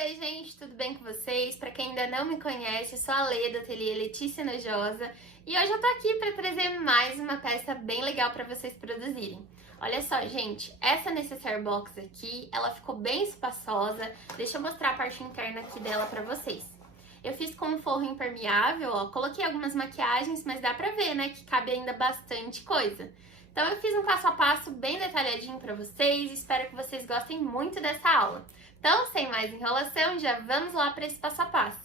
Oi, gente, tudo bem com vocês? Pra quem ainda não me conhece, eu sou a Lê do Ateliê Letícia Nojosa e hoje eu tô aqui pra trazer mais uma peça bem legal pra vocês produzirem. Olha só, gente, essa necessaire box aqui, ela ficou bem espaçosa. Deixa eu mostrar a parte interna aqui dela pra vocês. Eu fiz com um forro impermeável, ó, coloquei algumas maquiagens, mas dá pra ver, né, que cabe ainda bastante coisa. Então eu fiz um passo a passo bem detalhadinho pra vocês, espero que vocês gostem muito dessa aula. Então, sem mais enrolação, já vamos lá para esse passo a passo.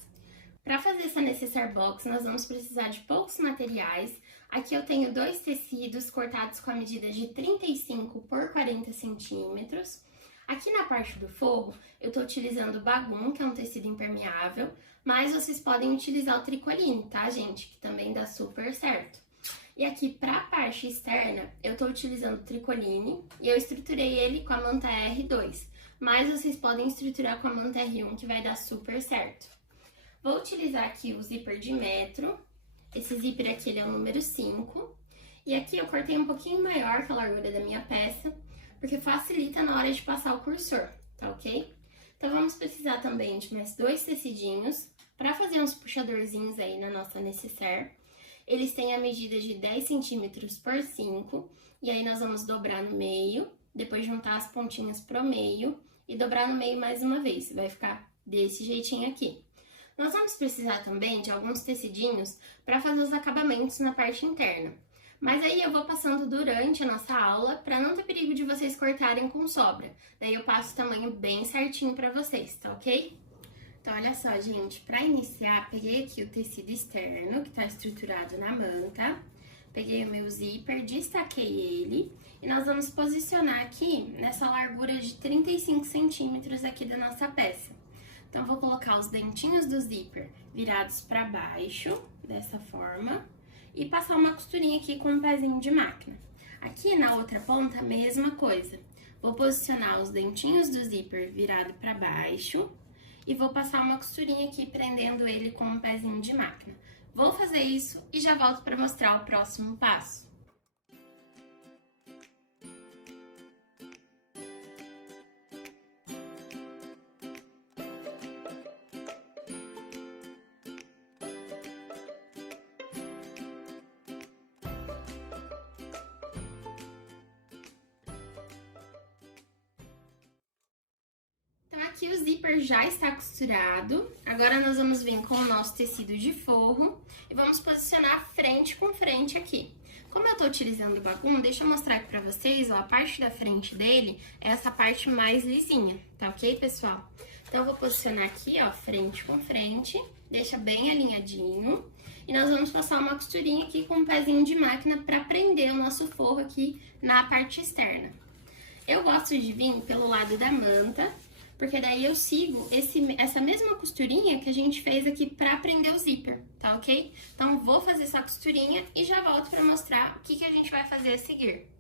Para fazer essa necessaire box, nós vamos precisar de poucos materiais. Aqui eu tenho dois tecidos cortados com a medida de 35 por 40 centímetros. Aqui na parte do forro, eu estou utilizando o Bagum, que é um tecido impermeável, mas vocês podem utilizar o tricoline, tá, gente? Que também dá super certo. E aqui para a parte externa, eu estou utilizando o tricoline e eu estruturei ele com a manta R2. Mas vocês podem estruturar com a manta R1, que vai dar super certo. Vou utilizar aqui o zíper de metro. Esse zíper aqui ele é o número 5. E aqui eu cortei um pouquinho maior que a largura da minha peça, porque facilita na hora de passar o cursor, tá ok? Então vamos precisar também de mais dois tecidinhos para fazer uns puxadorzinhos aí na nossa necessaire. Eles têm a medida de 10 centímetros por 5, e aí nós vamos dobrar no meio, depois juntar as pontinhas pro meio e dobrar no meio mais uma vez, vai ficar desse jeitinho aqui. Nós vamos precisar também de alguns tecidinhos para fazer os acabamentos na parte interna. Mas aí eu vou passando durante a nossa aula para não ter perigo de vocês cortarem com sobra. Daí eu passo o tamanho bem certinho para vocês, tá ok? Então olha só, gente, para iniciar, peguei aqui o tecido externo que tá estruturado na manta. Peguei o meu zíper, destaquei ele e nós vamos posicionar aqui nessa largura de 35 centímetros aqui da nossa peça. Então, vou colocar os dentinhos do zíper virados para baixo, dessa forma, e passar uma costurinha aqui com um pezinho de máquina. Aqui na outra ponta, a mesma coisa. Vou posicionar os dentinhos do zíper virado para baixo e vou passar uma costurinha aqui prendendo ele com um pezinho de máquina. Vou fazer isso e já volto para mostrar o próximo passo. Aqui o zíper já está costurado, agora nós vamos vir com o nosso tecido de forro e vamos posicionar frente com frente aqui. Como eu tô utilizando o Bagum, deixa eu mostrar aqui pra vocês, ó, a parte da frente dele é essa parte mais lisinha, tá ok, pessoal? Então eu vou posicionar aqui, ó, frente com frente, deixa bem alinhadinho e nós vamos passar uma costurinha aqui com um pezinho de máquina pra prender o nosso forro aqui na parte externa. Eu gosto de vir pelo lado da manta, porque daí eu sigo essa mesma costurinha que a gente fez aqui pra prender o zíper, tá ok? Então, vou fazer essa costurinha e já volto pra mostrar o que a gente vai fazer a seguir.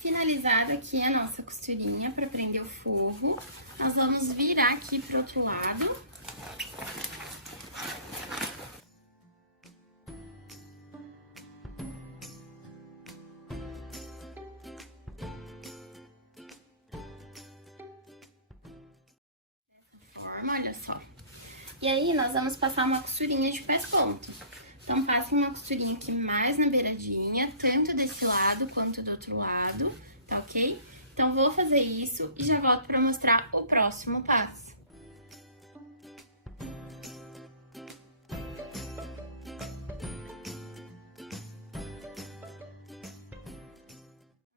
Finalizada aqui a nossa costurinha para prender o forro, nós vamos virar aqui pro outro lado. Dessa forma, olha só. E aí, nós vamos passar uma costurinha de pés-ponto. Então, passe uma costurinha aqui mais na beiradinha, tanto desse lado quanto do outro lado, tá ok? Então, vou fazer isso e já volto pra mostrar o próximo passo.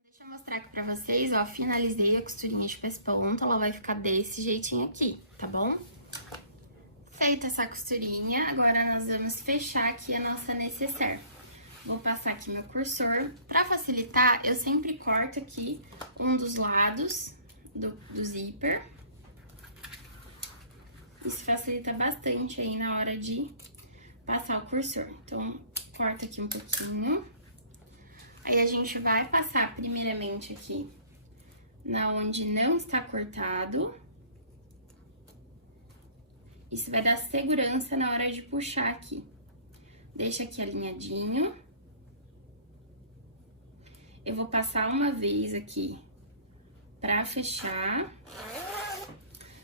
Deixa eu mostrar aqui pra vocês, ó, finalizei a costurinha de pés-ponto, ela vai ficar desse jeitinho aqui, tá bom? Feita essa costurinha, agora nós vamos fechar aqui a nossa necessaire. Vou passar aqui meu cursor. Pra facilitar, eu sempre corto aqui um dos lados do zíper. Isso facilita bastante aí na hora de passar o cursor. Então, corta aqui um pouquinho. Aí, a gente vai passar primeiramente aqui na onde não está cortado. Isso vai dar segurança na hora de puxar aqui. Deixa aqui alinhadinho. Eu vou passar uma vez aqui pra fechar.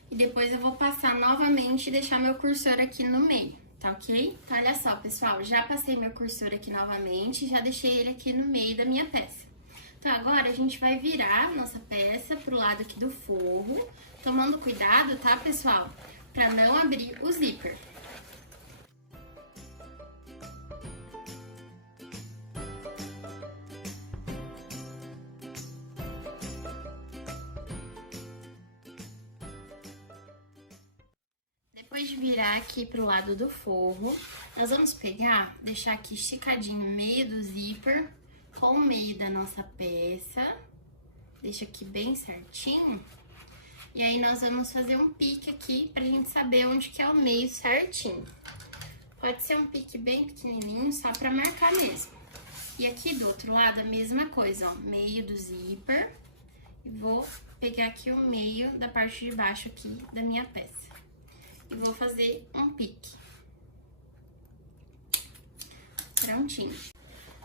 E depois eu vou passar novamente e deixar meu cursor aqui no meio, tá ok? Então, olha só, pessoal, já passei meu cursor aqui novamente, já deixei ele aqui no meio da minha peça. Então, agora a gente vai virar nossa peça pro lado aqui do forro, tomando cuidado, tá, pessoal? Pra não abrir o zíper. Depois de virar aqui pro lado do forro, nós vamos pegar, deixar aqui esticadinho o meio do zíper com o meio da nossa peça. Deixa aqui bem certinho. E aí, nós vamos fazer um pique aqui pra gente saber onde que é o meio certinho. Pode ser um pique bem pequenininho, só pra marcar mesmo. E aqui do outro lado, a mesma coisa, ó, meio do zíper. E vou pegar aqui o meio da parte de baixo aqui da minha peça. E vou fazer um pique. Prontinho.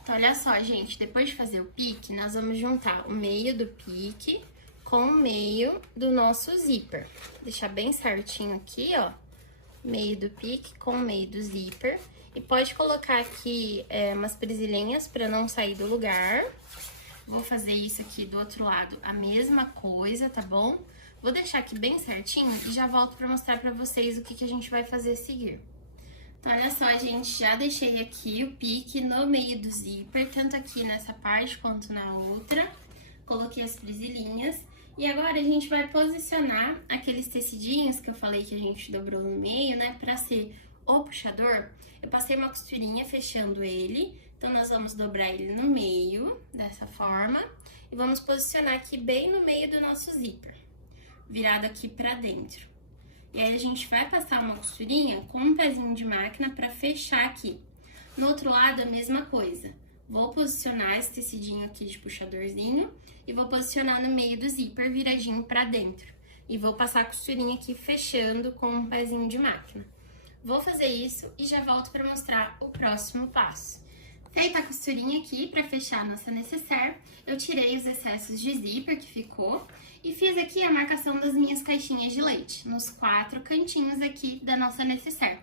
Então, olha só, gente, depois de fazer o pique, nós vamos juntar o meio do pique com o meio do nosso zíper. Deixar bem certinho aqui, ó, meio do pique com o meio do zíper. E pode colocar aqui umas presilhinhas pra não sair do lugar. Vou fazer isso aqui do outro lado, a mesma coisa, tá bom? Vou deixar aqui bem certinho e já volto pra mostrar pra vocês o que a gente vai fazer a seguir. Então, olha só, gente, já deixei aqui o pique no meio do zíper, tanto aqui nessa parte quanto na outra. Coloquei as presilhinhas. E agora a gente vai posicionar aqueles tecidinhos que eu falei que a gente dobrou no meio, né? Pra ser o puxador, eu passei uma costurinha fechando ele. Então, nós vamos dobrar ele no meio, dessa forma. E vamos posicionar aqui bem no meio do nosso zíper, virado aqui pra dentro. E aí, a gente vai passar uma costurinha com um pezinho de máquina pra fechar aqui. No outro lado, a mesma coisa. Vou posicionar esse tecidinho aqui de puxadorzinho e vou posicionar no meio do zíper viradinho pra dentro. E vou passar a costurinha aqui fechando com um pezinho de máquina. Vou fazer isso e já volto pra mostrar o próximo passo. Feita a costurinha aqui pra fechar a nossa nécessaire, eu tirei os excessos de zíper que ficou e fiz aqui a marcação das minhas caixinhas de leite, nos 4 cantinhos aqui da nossa nécessaire.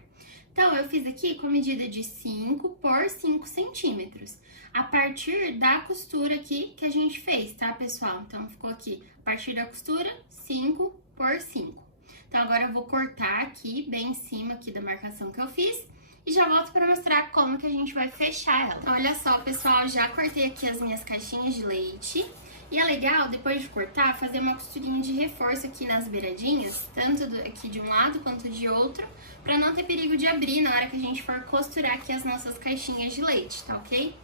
Então, eu fiz aqui com medida de 5 por 5 centímetros, a partir da costura aqui que a gente fez, tá, pessoal? Então, ficou aqui, a partir da costura, 5 por 5. Então, agora eu vou cortar aqui, bem em cima aqui da marcação que eu fiz, e já volto para mostrar como que a gente vai fechar ela. Então, olha só, pessoal, já cortei aqui as minhas caixinhas de leite. E é legal, depois de cortar, fazer uma costurinha de reforço aqui nas beiradinhas, tanto aqui de um lado quanto de outro, para não ter perigo de abrir na hora que a gente for costurar aqui as nossas caixinhas de leite, tá ok?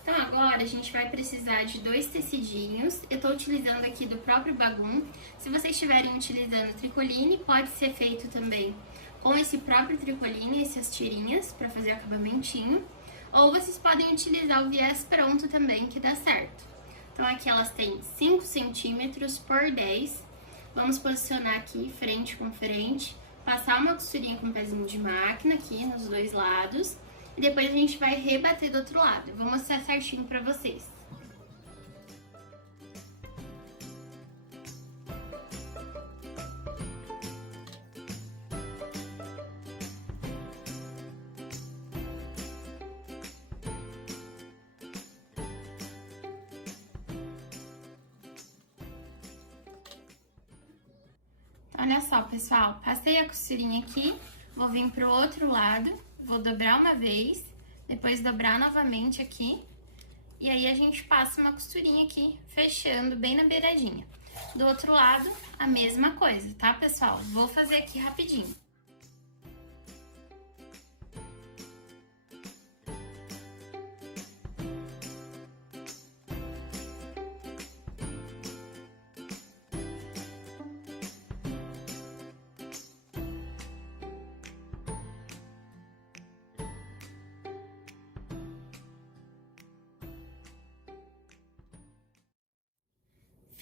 Então, agora a gente vai precisar de 2 tecidinhos. Eu tô utilizando aqui do próprio Bagum. Se vocês estiverem utilizando tricoline, pode ser feito também com esse próprio tricoline, essas tirinhas, para fazer o acabamentinho. Ou vocês podem utilizar o viés pronto também, que dá certo. Então, aqui elas têm 5 centímetros por 10. Vamos posicionar aqui, frente com frente. Passar uma costurinha com um pezinho de máquina aqui nos 2 lados. E depois a gente vai rebater do outro lado. Vou mostrar certinho pra vocês. Olha só, pessoal, passei a costurinha aqui, vou vir pro outro lado, vou dobrar uma vez, depois dobrar novamente aqui, e aí a gente passa uma costurinha aqui, fechando bem na beiradinha. Do outro lado, a mesma coisa, tá, pessoal? Vou fazer aqui rapidinho.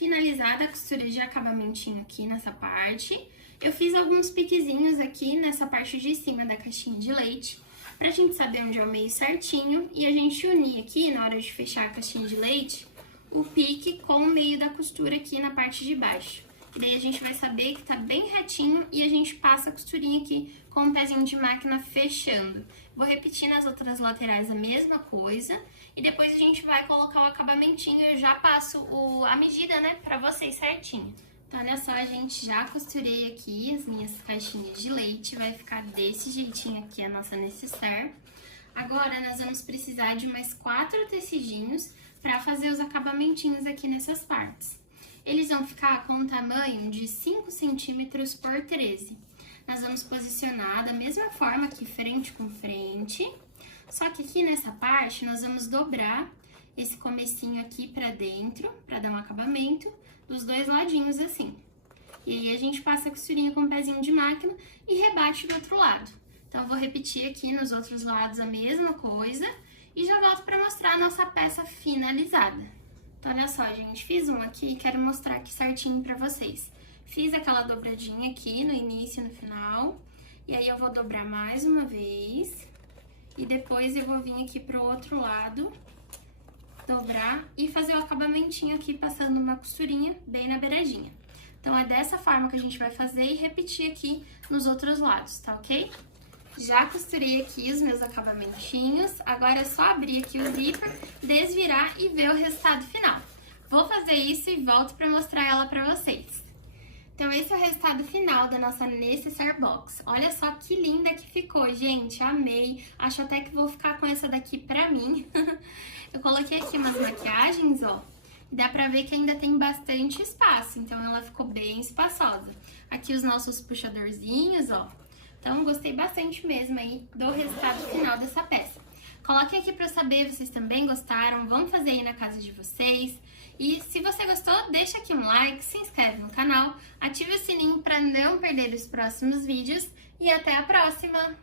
finalizada a costura de acabamentinho aqui nessa parte. Eu fiz alguns piquezinhos aqui nessa parte de cima da caixinha de leite, pra gente saber onde é o meio certinho e a gente unir aqui, na hora de fechar a caixinha de leite, o pique com o meio da costura aqui na parte de baixo. E daí a gente vai saber que tá bem retinho e a gente passa a costurinha aqui com um pezinho de máquina fechando. Vou repetir nas outras laterais a mesma coisa e depois a gente vai colocar o acabamentinho e eu já passo a medida, né, pra vocês certinho. Então, olha só, gente, já costurei aqui as minhas caixinhas de leite, vai ficar desse jeitinho aqui a nossa necessaire. Agora, nós vamos precisar de mais 4 tecidinhos para fazer os acabamentinhos aqui nessas partes. Eles vão ficar com um tamanho de 5 centímetros por 13. Nós vamos posicionar da mesma forma aqui, frente com frente, só que aqui nessa parte nós vamos dobrar esse comecinho aqui pra dentro, pra dar um acabamento, dos dois ladinhos assim. E aí a gente passa a costurinha com o pezinho de máquina e rebate do outro lado. Então eu vou repetir aqui nos outros lados a mesma coisa e já volto pra mostrar a nossa peça finalizada. Então olha só, gente, fiz um aqui e quero mostrar aqui certinho pra vocês. Fiz aquela dobradinha aqui no início e no final, e aí eu vou dobrar mais uma vez, e depois eu vou vir aqui pro outro lado, dobrar e fazer o acabamentinho aqui, passando uma costurinha bem na beiradinha. Então, é dessa forma que a gente vai fazer e repetir aqui nos outros lados, tá ok? Já costurei aqui os meus acabamentinhos, agora é só abrir aqui o zíper, desvirar e ver o resultado final. Vou fazer isso e volto pra mostrar ela pra vocês. Então, esse é o resultado final da nossa Necessaire Box. Olha só que linda que ficou, gente. Amei. Acho até que vou ficar com essa daqui pra mim. Eu coloquei aqui umas maquiagens, ó. Dá pra ver que ainda tem bastante espaço, então ela ficou bem espaçosa. Aqui os nossos puxadorzinhos, ó. Então, gostei bastante mesmo aí do resultado final dessa peça. Coloquem aqui pra eu saber, vocês também gostaram. Vamos fazer aí na casa de vocês. E se você gostou, deixa aqui um like, se inscreve no canal, ative o sininho para não perder os próximos vídeos e até a próxima!